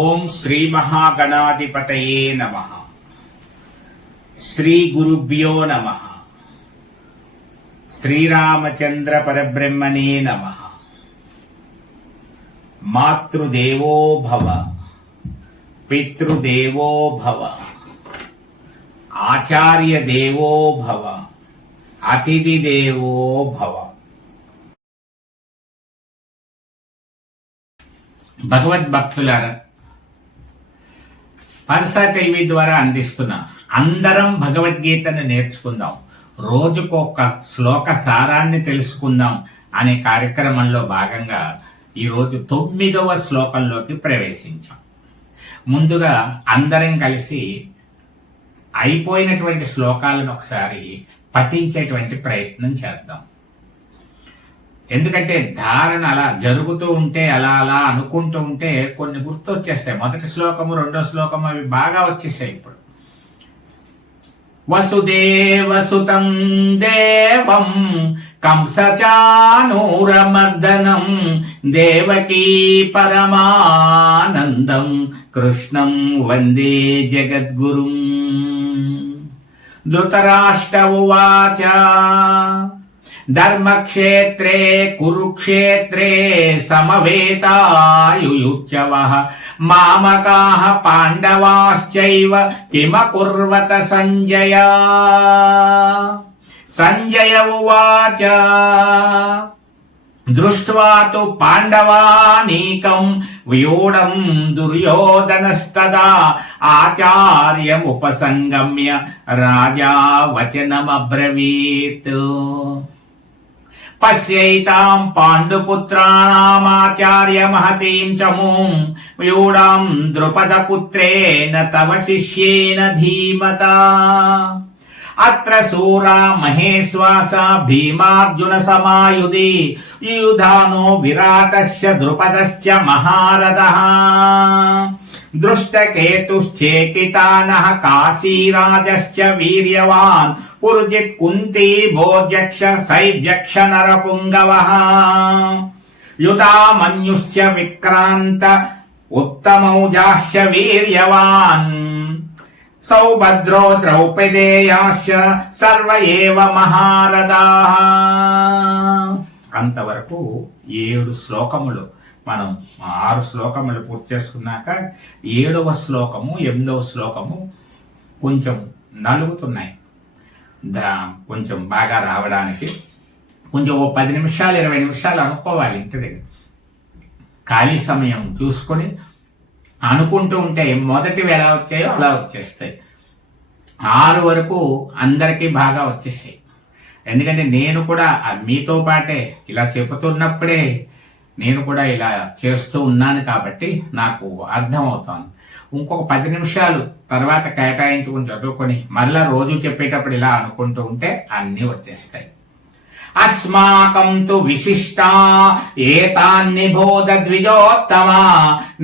ఓం శ్రీ మహాగణాధిపతయే నమః. శ్రీ గురుభ్యో నమః. శ్రీరామచంద్ర పరబ్రహ్మణే నమః. మాతృదేవో భవ, పితృదేవో భవ, ఆచార్య దేవో భవ, అతిథి దేవో భవ. భగవద్భక్తులారా, పరసా టీవీ ద్వారా అందిస్తున్న అందరం భగవద్గీతను నేర్చుకుందాం, రోజుకొక శ్లోక సారాన్ని తెలుసుకుందాం అనే కార్యక్రమంలో భాగంగా ఈరోజు 9వ శ్లోకంలోకి ప్రవేశించాం. ముందుగా అందరం కలిసి అయిపోయినటువంటి శ్లోకాలను ఒకసారి పఠించేటువంటి ప్రయత్నం చేద్దాం. ఎందుకంటే ధారణ అలా జరుగుతూ ఉంటే, అలా అలా అనుకుంటూ ఉంటే కొన్ని గుర్తొచ్చేస్తాయి. మొదటి శ్లోకము, రెండో శ్లోకము అవి బాగా వచ్చేసాయి. ఇప్పుడు వసుదేవసుతం దేవం కంసచానూరమర్దనం దేవకీ పరమానందం కృష్ణం వందే జగద్గురుం. ధృతరాష్ట్ర ఉవాచ ధర్మక్షేత్రే కురుక్షేత్రే సమవేతాయుయుత్సవః మామకాః పాండవాశ్చైవ కిమకుర్వత సంజయ. సంజయ ఉవాచ దృష్ట్వా తు పాండవానీకం వ్యూఢం దుర్యోధనస్తదా ఆచార్యముపసంగమ్య రాజా వచనమబ్రవీత్. పశ్యైతాం పాండుపుత్రాణామాచార్య మహతీం చమూం వ్యూఢాం ద్రుపదపుత్రేణ తవ శిష్యేన ధీమతా. అత్ర శూరా మహేశ్వాస భీమార్జున సమాయుధి యుధానో విరాటస్య ద్రుపదశ్చ మహారథః. దృష్టకేతుశ్చేకితానః కాశీరాజశ్చ వీర్యవాన్ పురుజిత్ కుంతీ భోజక్ష సైవ్యక్ష నరపుంగవః. యుధామన్యుశ్చ విక్రాంత ఉత్తమౌజాశ్చ వీర్యవాన్ సౌభద్రో ద్రౌపదేయాశ్చ సర్వ ఏవ మహారథాః. అంతవరకు 7 శ్లోకములు మనం 6 శ్లోకములు పూర్తి చేసుకున్నాక 7వ శ్లోకము 8వ శ్లోకము కొంచెం నలుగుతున్నాయి. కొంచెం బాగా రావడానికి కొంచెం 10 నిమిషాలు 20 నిమిషాలు అనుకోవాలి. ఇంటి దగ్గర ఖాళీ సమయం చూసుకొని అనుకుంటూ ఉంటే మొదటివి ఎలా వచ్చాయో అలా వచ్చేస్తాయి. 6 వరకు అందరికీ బాగా వచ్చేసాయి. ఎందుకంటే నేను కూడా మీతో పాటే ఇలా చెబుతున్నప్పుడే నేను కూడా ఇలా చేస్తూ ఉన్నాను కాబట్టి నాకు అర్థమవుతాను. ఇంకొక 10 నిమిషాలు తర్వాత కేటాయించుకుని చదువుకొని మళ్ళా రోజు చెప్పేటప్పుడు ఇలా అనుకుంటూ ఉంటే అన్నీ వచ్చేస్తాయి. అస్మాకం తు విశిష్టా ఏతాన్ని బోధ ద్విజోత్తమ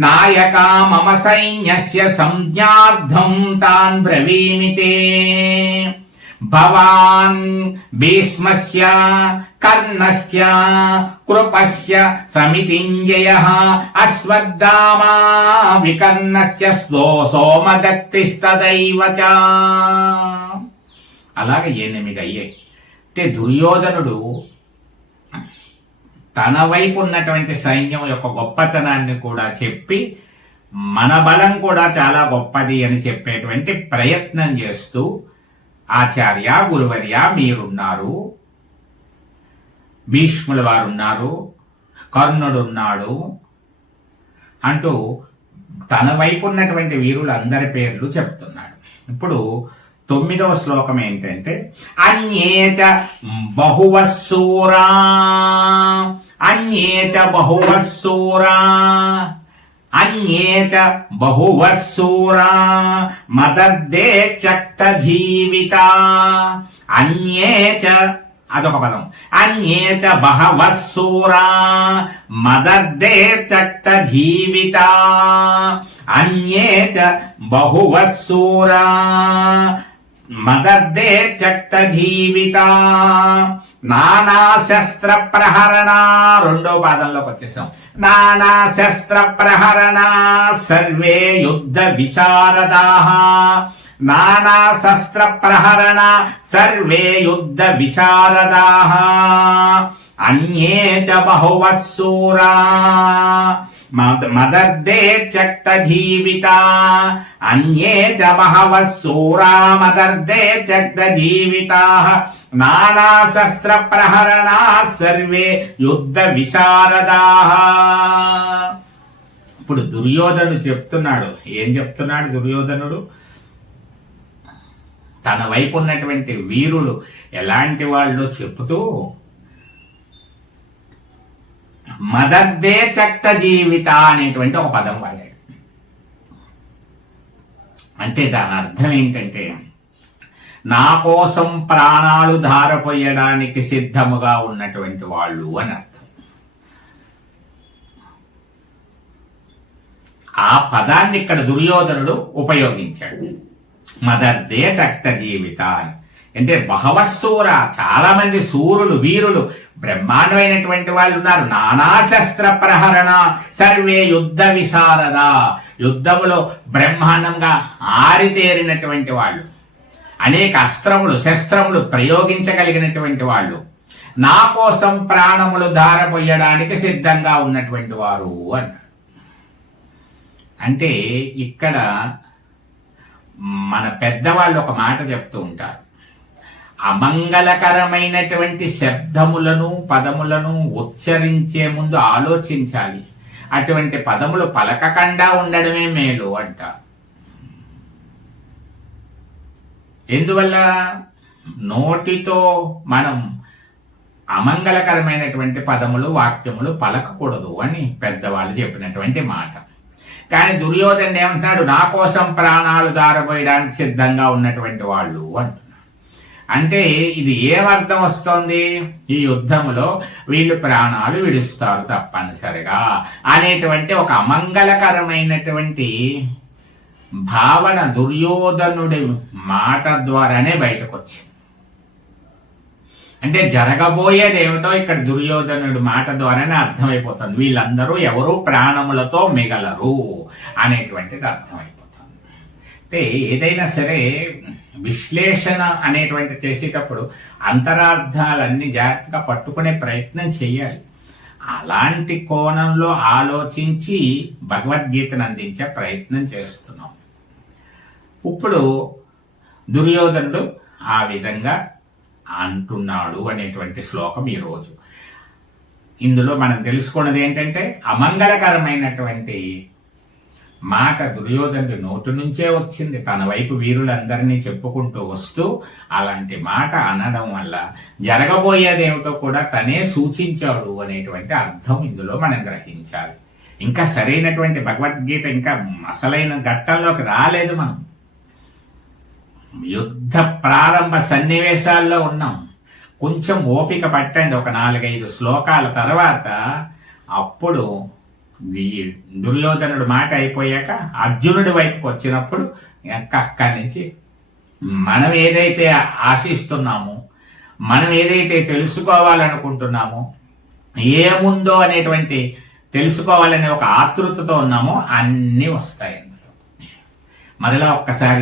నాయకా మమ సైన్యస్య సంజ్ఞార్థం తాన్ బ్రవీమితే. భవాన్ భీష్మస్య కర్ణస్య కృపస్య సమితింజయః అశ్వత్థామా వికర్ణస్య సోమదత్తిస్తదైవ చ. అలాగే 8 అయ్యాయి. అంటే దుర్యోధనుడు తన వైపు ఉన్నటువంటి సైన్యం యొక్క గొప్పతనాన్ని కూడా చెప్పి మన బలం కూడా చాలా గొప్పది అని చెప్పేటువంటి ప్రయత్నం చేస్తూ ఆచార్య గురువర్య మీరున్నారు, భీష్ముల వారున్నారు, కర్ణుడున్నాడు అంటూ తన వైపు ఉన్నటువంటి వీరులందరి పేర్లు చెప్తున్నాడు. ఇప్పుడు 9వ శ్లోకం ఏంటంటే అన్యేచ బహువస్సూరా అన్యేచ బహువస్సూరా అన్యేచ బహువస్సూరా మదర్దే చక్త జీవిత. అన్యేచ అదొక పదం. అన్యేచ బహవస్సూరా మదర్దే చక్త జీవిత. అన్యేచ బహువస్సూరా మదర్దే చక్త జీవిత. నానా శస్త్ర ప్రహరణ, రెండో పాదంలోకి వచ్చేసాం. నానా శస్త్ర ప్రహరణ సర్వే యుద్ధ విశారదాః. నానా శస్త్ర ప్రహరణ సర్వే యుద్ధ విశారదాః. అన్యే చ బహువః శూరా మదర్దే త్యక్త జీవితా. అన్యే చ బహవః శూరా మదర్దే త్యక్త జీవితాః. నానా శస్త్ర ప్రహరణా సర్వే యుద్ధ విశారదాః. ఇప్పుడు దుర్యోధనుడు చెప్తున్నాడు. ఏం చెప్తున్నాడు దుర్యోధనుడు? తన వైపు ఉన్నటువంటి వీరులు ఎలాంటి వాళ్ళు చెప్తూ మదర్దే చక్త జీవిత అనేటువంటి ఒక పదం వాడాడు. అంటే దాని అర్థం ఏంటంటే, నా కోసం ప్రాణాలు ధారపోయడానికి సిద్ధముగా ఉన్నటువంటి వాళ్ళు అని అర్థం. ఆ పదాన్ని ఇక్కడ దుర్యోధనుడు ఉపయోగించాడు. మదర్దే చక్త జీవిత అని. అంటే బహవశూర, చాలా మంది సూరులు, వీరులు, బ్రహ్మాండమైనటువంటి వాళ్ళు ఉన్నారు. నానా శస్త్ర ప్రహరణ సర్వే యుద్ధ విశారద, యుద్ధములో బ్రహ్మాండంగా ఆరితేరినటువంటి వాళ్ళు, అనేక అస్త్రములు శస్త్రములు ప్రయోగించగలిగినటువంటి వాళ్ళు, నా కోసం ప్రాణములు ధారపోయడానికి సిద్ధంగా ఉన్నటువంటి వారు అన్నాడు. అంటే ఇక్కడ మన పెద్దవాళ్ళు ఒక మాట చెప్తూ ఉంటారు, అమంగళకరమైనటువంటి శబ్దములను పదములను ఉచ్చరించే ముందు ఆలోచించాలి, అటువంటి పదములు పలకకుండా ఉండడమే మేలు అంట. ఎందువల్ల? నోటితో మనం అమంగళకరమైనటువంటి పదములు వాక్యములు పలకకూడదు అని పెద్దవాళ్ళు చెప్పినటువంటి మాట. కానీ దుర్యోధనుడు ఏమంటున్నాడు? నా కోసం ప్రాణాలు ధారపోయడానికి సిద్ధంగా ఉన్నటువంటి వాళ్ళు అంటున్నాడు. అంటే ఇది ఏమర్థం వస్తోంది? ఈ యుద్ధములో వీళ్ళు ప్రాణాలు విడుస్తారు తప్పనిసరిగా అనేటువంటి ఒక అమంగళకరమైనటువంటి భావన దుర్యోధనుడి మాట ద్వారానే బయటకు వచ్చింది. అంటే జరగబోయేది ఏమిటో ఇక్కడ దుర్యోధనుడి మాట ద్వారానే అర్థమైపోతుంది. వీళ్ళందరూ ఎవరు ప్రాణములతో మిగలరు అనేటువంటిది అర్థమైపోతుంది. అంటే ఏదైనా సరే విశ్లేషణ అనేటువంటి చేసేటప్పుడు అంతరార్థాలన్నీ జాగ్రత్తగా పట్టుకునే ప్రయత్నం చేయాలి. అలాంటి కోణంలో ఆలోచించి భగవద్గీతను అందించే ప్రయత్నం చేస్తున్నాం. ఇప్పుడు దుర్యోధనుడు ఆ విధంగా అంటున్నాడు అనేటువంటి శ్లోకం ఈరోజు. ఇందులో మనం తెలుసుకున్నది ఏంటంటే, అమంగళకరమైనటువంటి మాట దుర్యోధనుడి నోటి నుంచే వచ్చింది. తన వైపు వీరులందరినీ చెప్పుకుంటూ వస్తూ అలాంటి మాట అనడం వల్ల జరగబోయేదేమిటో కూడా తనే సూచించాడు అనేటువంటి అర్థం ఇందులో మనం గ్రహించాలి. ఇంకా సరైనటువంటి భగవద్గీత ఇంకా అసలైన ఘట్టంలోకి రాలేదు. మనం యుద్ధ ప్రారంభ సన్నివేశాల్లో ఉన్నాం. కొంచెం ఓపిక పట్టండి. ఒక 4-5 శ్లోకాల తర్వాత అప్పుడు దుర్యోధనుడు మాట అయిపోయాక అర్జునుడి వైపుకి వచ్చినప్పుడు అక్కడి నుంచి మనం ఏదైతే ఆశిస్తున్నామో, మనం ఏదైతే తెలుసుకోవాలనుకుంటున్నామో, ఏముందో అనేటువంటి తెలుసుకోవాలనే ఒక ఆతృతతో ఉన్నామో అన్నీ వస్తాయి. మొదల ఒక్కసారి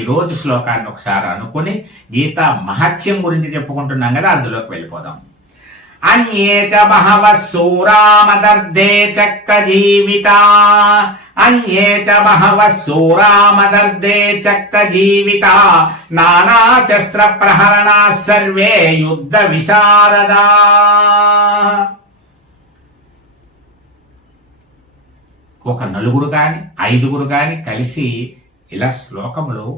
ఈ రోజు శ్లోకాన్ని ఒకసారి అనుకుని గీతా మహత్యం గురించి చెప్పుకుంటున్నాం కదా, అందులోకి వెళ్ళిపోదాం. అన్యే చ బహవః శూరా మదర్దే చక్ర జీవితా. అన్యే చ బహవః శూరా మదర్దే చక్ర జీవితా. నానా శస్త్ర ప్రహరణా సర్వే యుద్ధ విశారదా. ఒక 4 కానీ 5 కానీ కలిసి ఇలా శ్లోకములు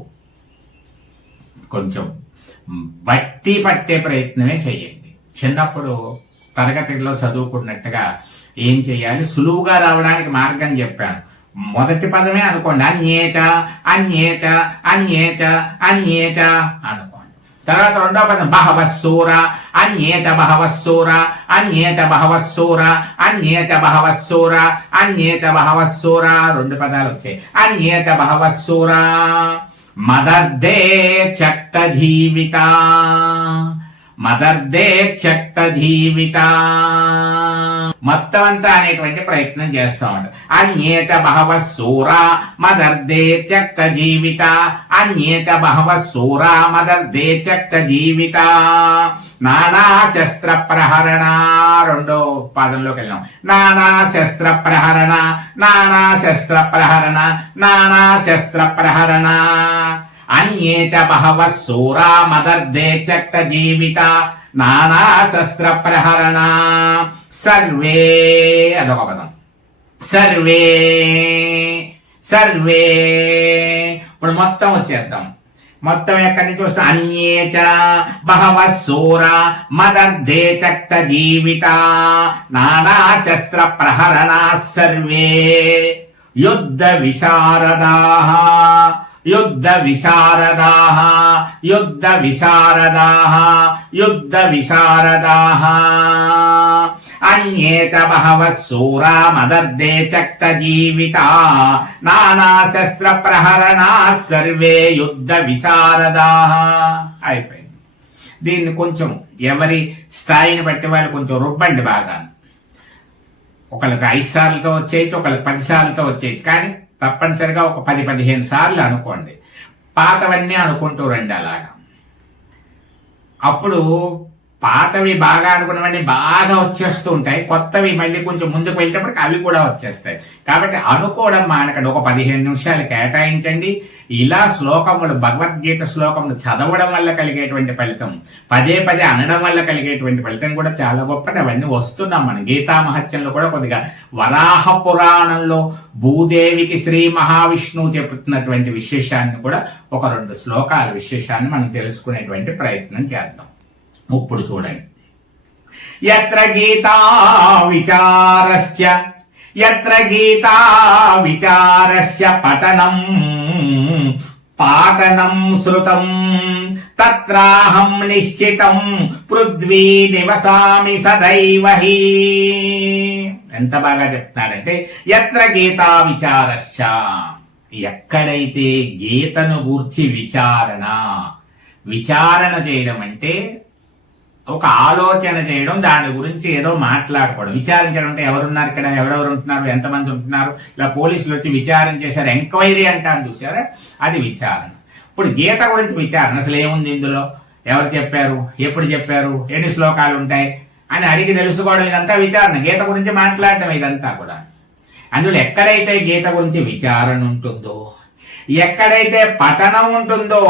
కొంచెం బట్టి పట్టే ప్రయత్నమే చేయండి. చిన్నప్పుడు తరగతిలో చదువుకున్నట్టుగా ఏం చేయాలి, సులువుగా రావడానికి మార్గం చెప్పాను. మొదటి పదమే అనుకోండి, అన్యేచ అన్యేచ అన్యేచ అన్యేచ అనుకోండి. తర్వాత రెండో పదం బహవశూర, అన్యేచ బహవశూర అన్యేచ బహవశూర అన్యేచ బహవశూర అన్యేచ బహవశూర. 2 పదాలు వచ్చాయి. అన్యేచ బహవశూర మదర్దే చక్త జీవిత. మదర్దే త్యక్త జీవిత. మొత్తం అంతా అనేటువంటి ప్రయత్నం చేస్తా ఉంటారు. అన్యేచ బహవ శూరా మదర్దే త్యక్త జీవిత. అన్యేచ బహవ శూరా మదర్దే త్యక్త జీవిత. నానా శస్త్ర ప్రహరణ. రెండో పాదంలోకి వెళ్ళాం. నానా శస్త్ర ప్రహరణ, నానా శస్త్ర ప్రహరణ, నానా శస్త్ర ప్రహరణ. అన్యేచ బహవ శూరా మదర్దే త్యక్త జీవిత. నానా శస్త్ర ప్రహరణ. సర్వే, అదొక పదం. Survey survey. ఇప్పుడు మొత్తం వచ్చేద్దాం. మొత్తం ఎక్కడి నుంచి వస్తుంది? అన్యేచ బహవ శూరా మదర్దే త్యక్త జీవిత. నానా శస్త్ర ప్రహరణ. సర్వే యుద్ధ విశారదాః. యుద్ధ విశారదాః. యుద్ధ విశారదాః. యుద్ధ విశారదాః. అన్యేచ బహవ శూరా మదర్దే త్యక్త జీవిత. నానా శస్త్ర ప్రహరణ. సర్వే యుద్ధ విశారదాః. అయిపోయింది. దీన్ని కొంచెం ఎవరి స్థాయిని బట్టి వాళ్ళు కొంచెం రుబ్బండి బాగా. ఒకళ్ళకి 5 సార్లతో వచ్చేయచ్చు, ఒకళ్ళకి 10 సార్లతో వచ్చేయచ్చు. కానీ తప్పనిసరిగా ఒక 10-15 సార్లు అనుకోండి. పాతవన్నీ అనుకుంటూ రండి అలాగా. అప్పుడు పాతవి బాగా అనుకున్నవన్నీ బాగా వచ్చేస్తూ ఉంటాయి. కొత్తవి మళ్ళీ కొంచెం ముందుకు వెళ్ళేటప్పటికి అవి కూడా వచ్చేస్తాయి. కాబట్టి అనుకోవడం మానకండి. ఒక 15 నిమిషాలు కేటాయించండి. ఇలా శ్లోకములు, భగవద్గీత శ్లోకములు చదవడం వల్ల కలిగేటువంటి ఫలితం, పదే పదే అనడం వల్ల కలిగేటువంటి ఫలితం కూడా చాలా గొప్పది. అవన్నీ వస్తున్నాం మనం. గీతా మహత్యంలో కూడా కొద్దిగా వరాహ పురాణంలో భూదేవికి శ్రీ మహావిష్ణువు చెబుతున్నటువంటి విశేషాన్ని కూడా ఒక 2 శ్లోకాల విశేషాన్ని మనం తెలుసుకునేటువంటి ప్రయత్నం చేద్దాం. ఇప్పుడు చూడండి. యత్ర గీతా విచారస్య, యత్ర గీతా విచారస్య పఠనం పాఠనం శృతం తత్రాహం నిశ్చితం పృథ్వీ నివసామి సదైవ హి. ఎంత బాగా చెప్తాడంటే, యత్ర గీతా విచారస్య, ఎక్కడైతే గీతను గూర్చి విచారణ చేయడం అంటే ఒక ఆలోచన చేయడం, దాని గురించి ఏదో మాట్లాడుకోవడం. విచారించడం అంటే ఎవరున్నారు ఇక్కడ, ఎవరెవరు ఉంటున్నారు, ఎంతమంది ఉంటున్నారు, ఇలా పోలీసులు వచ్చి విచారణ చేశారు, ఎంక్వైరీ అంటాను చూసారా, అది విచారణ. ఇప్పుడు గీత గురించి విచారణ. అసలు ఏముంది ఇందులో, ఎవరు చెప్పారు, ఎప్పుడు చెప్పారు, ఎన్ని శ్లోకాలు ఉంటాయి అని అడిగి తెలుసుకోవడం, ఇదంతా విచారణ. గీత గురించి మాట్లాడడం ఇదంతా కూడా. అందులో ఎక్కడైతే గీత గురించి విచారణ ఉంటుందో, ఎక్కడైతే పఠనం ఉంటుందో,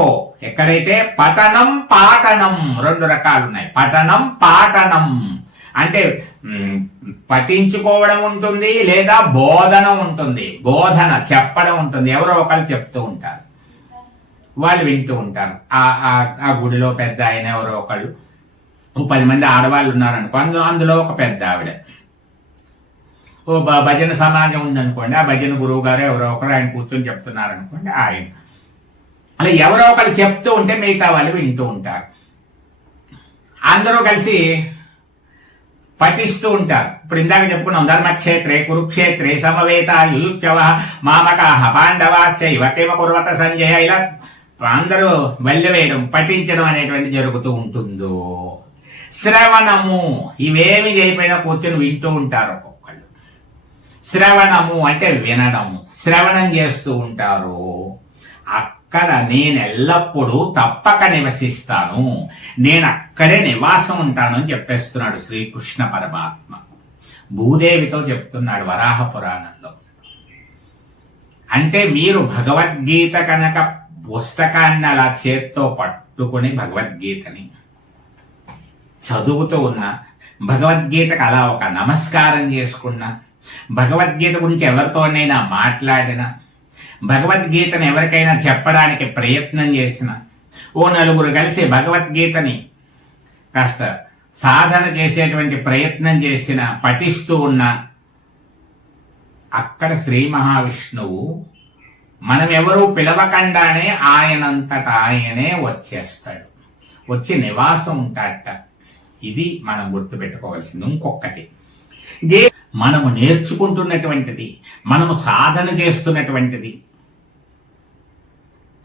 ఎక్కడైతే పఠనం పాఠనం 2 రకాలు ఉన్నాయి. పఠనం పాఠనం అంటే పఠించుకోవడం ఉంటుంది, లేదా బోధన ఉంటుంది. బోధన చెప్పడం ఉంటుంది. ఎవరో ఒకళ్ళు చెప్తూ ఉంటారు, వాళ్ళు వింటూ ఉంటారు. ఆ గుడిలో పెద్ద ఆయన ఎవరో ఒకళ్ళు, 10 మంది ఆడవాళ్ళు ఉన్నారనుకో, అందులో ఒక పెద్ద ఆవిడ. ఓ భజన సమాజం ఉందనుకోండి, ఆ భజన గురువు గారు ఎవరో ఒకరు ఆయన కూర్చొని చెప్తున్నారు అనుకోండి, ఆయన. అలా ఎవరో ఒకరు చెప్తూ ఉంటే మిగతా వాళ్ళు వింటూ ఉంటారు. అందరూ కలిసి పఠిస్తూ ఉంటారు. ఇప్పుడు ఇందాక చెప్పుకున్నాం, ధర్మక్షేత్రే కురుక్షేత్రే సమవేత యుయుత్సవ మామకాహ పాండవాశ్చైవ కిమ కుర్వత సంజయ. ఇలా అందరూ వెళ్ళవేయడం, పఠించడం అనేటువంటి జరుగుతూ ఉంటుందో. శ్రవణము, ఇవేమి చేయకపోయినా కూర్చొని వింటూ ఉంటారు ఒక్కొక్కళ్ళు. శ్రవణము అంటే వినడము, శ్రవణం చేస్తూ ఉంటారు. అక్కడ నేను ఎల్లప్పుడూ తప్పక నివసిస్తాను, నేను అక్కడే నివాసం ఉంటాను అని చెప్పేస్తున్నాడు శ్రీకృష్ణ పరమాత్మ. భూదేవితో చెప్తున్నాడు వరాహ పురాణంలో. అంటే మీరు భగవద్గీత కనుక పుస్తకాన్ని అలా చేత్తో పట్టుకుని భగవద్గీతని చదువుతూ ఉన్నా, భగవద్గీతకు అలా ఒక నమస్కారం చేసుకున్నా, భగవద్గీత గురించి ఎవరితోనైనా మాట్లాడినా, భగవద్గీతను ఎవరికైనా చెప్పడానికి ప్రయత్నం చేసిన, ఓ 4 కలిసి భగవద్గీతని కాస్త సాధన చేసేటువంటి ప్రయత్నం చేసిన, పఠిస్తూ ఉన్న, అక్కడ శ్రీ మహావిష్ణువు మనం ఎవరూ పిలవకుండానే ఆయనంతట ఆయనే వచ్చేస్తాడు, వచ్చి నివాసం ఉంటాడట. ఇది మనం గుర్తుపెట్టుకోవాల్సింది. ఇంకొకటి, మనము నేర్చుకుంటున్నటువంటిది, మనము సాధన చేస్తున్నటువంటిది,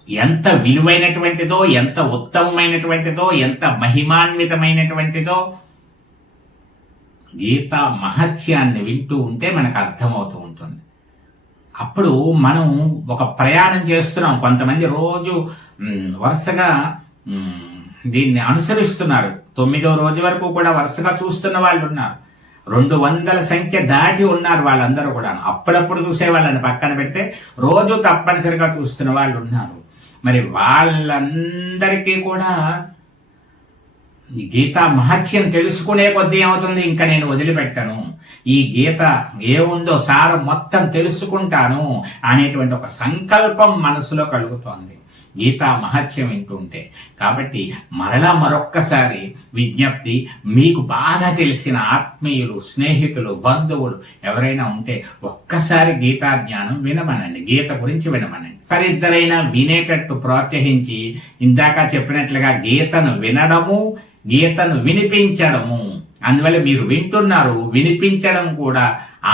ఎంత విలువైనటువంటిదో, ఎంత ఉత్తమమైనటువంటిదో, ఎంత మహిమాన్వితమైనటువంటిదో గీతా మహత్యాన్ని వింటూ ఉంటే మనకు అర్థమవుతూ ఉంటుంది. అప్పుడు మనం ఒక ప్రయాణం చేస్తున్నాం. కొంతమంది రోజు వరుసగా దీన్ని అనుసరిస్తున్నారు. 9వ రోజు వరకు కూడా వరుసగా చూస్తున్న వాళ్ళు ఉన్నారు. 200 సంఖ్య దాటి ఉన్నారు వాళ్ళందరూ కూడా. అప్పుడప్పుడు చూసే వాళ్ళని పక్కన పెడితే రోజు తప్పనిసరిగా చూస్తున్న వాళ్ళు ఉన్నారు. మరి వాళ్ళందరికీ కూడా ఈ గీత మహత్యం తెలుసుకునే కొద్దీ ఏమవుతుంది, ఇంకా నేను వదిలిపెట్టను, ఈ గీత ఏముందో సారం మొత్తం తెలుసుకుంటాను అనేటువంటి ఒక సంకల్పం మనసులో కలుగుతోంది గీతా మహత్యం వింటుంటే. కాబట్టి మరలా మరొక్కసారి విజ్ఞప్తి, మీకు బాగా తెలిసిన ఆత్మీయులు, స్నేహితులు, బంధువులు ఎవరైనా ఉంటే ఒక్కసారి గీతా జ్ఞానం వినమనండి, గీత గురించి వినమనండి. ఒకరిద్దరైనా వినేటట్టు ప్రోత్సహించి, ఇందాక చెప్పినట్లుగా గీతను వినడము, గీతను వినిపించడము, అందువల్ల మీరు వింటున్నారు, వినిపించడం కూడా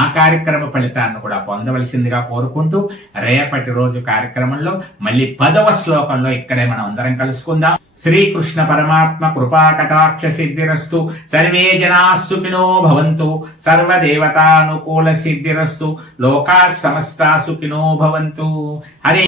ఆ కార్యక్రమ ఫలితాన్ని కూడా పొందవలసిందిగా కోరుకుంటూ, రేపటి రోజు కార్యక్రమంలో మళ్ళీ 10వ శ్లోకంలో ఇక్కడే మనం అందరం కలుసుకుందాం. శ్రీకృష్ణ పరమాత్మ కృపా కటాక్ష సిద్ధిరస్తు, సర్వే జనా సుఖినో భవంతు, సర్వదేవతానుకూల సిద్ధిరస్తు, లోకా సమస్తా సుఖినో భవంతు. హరే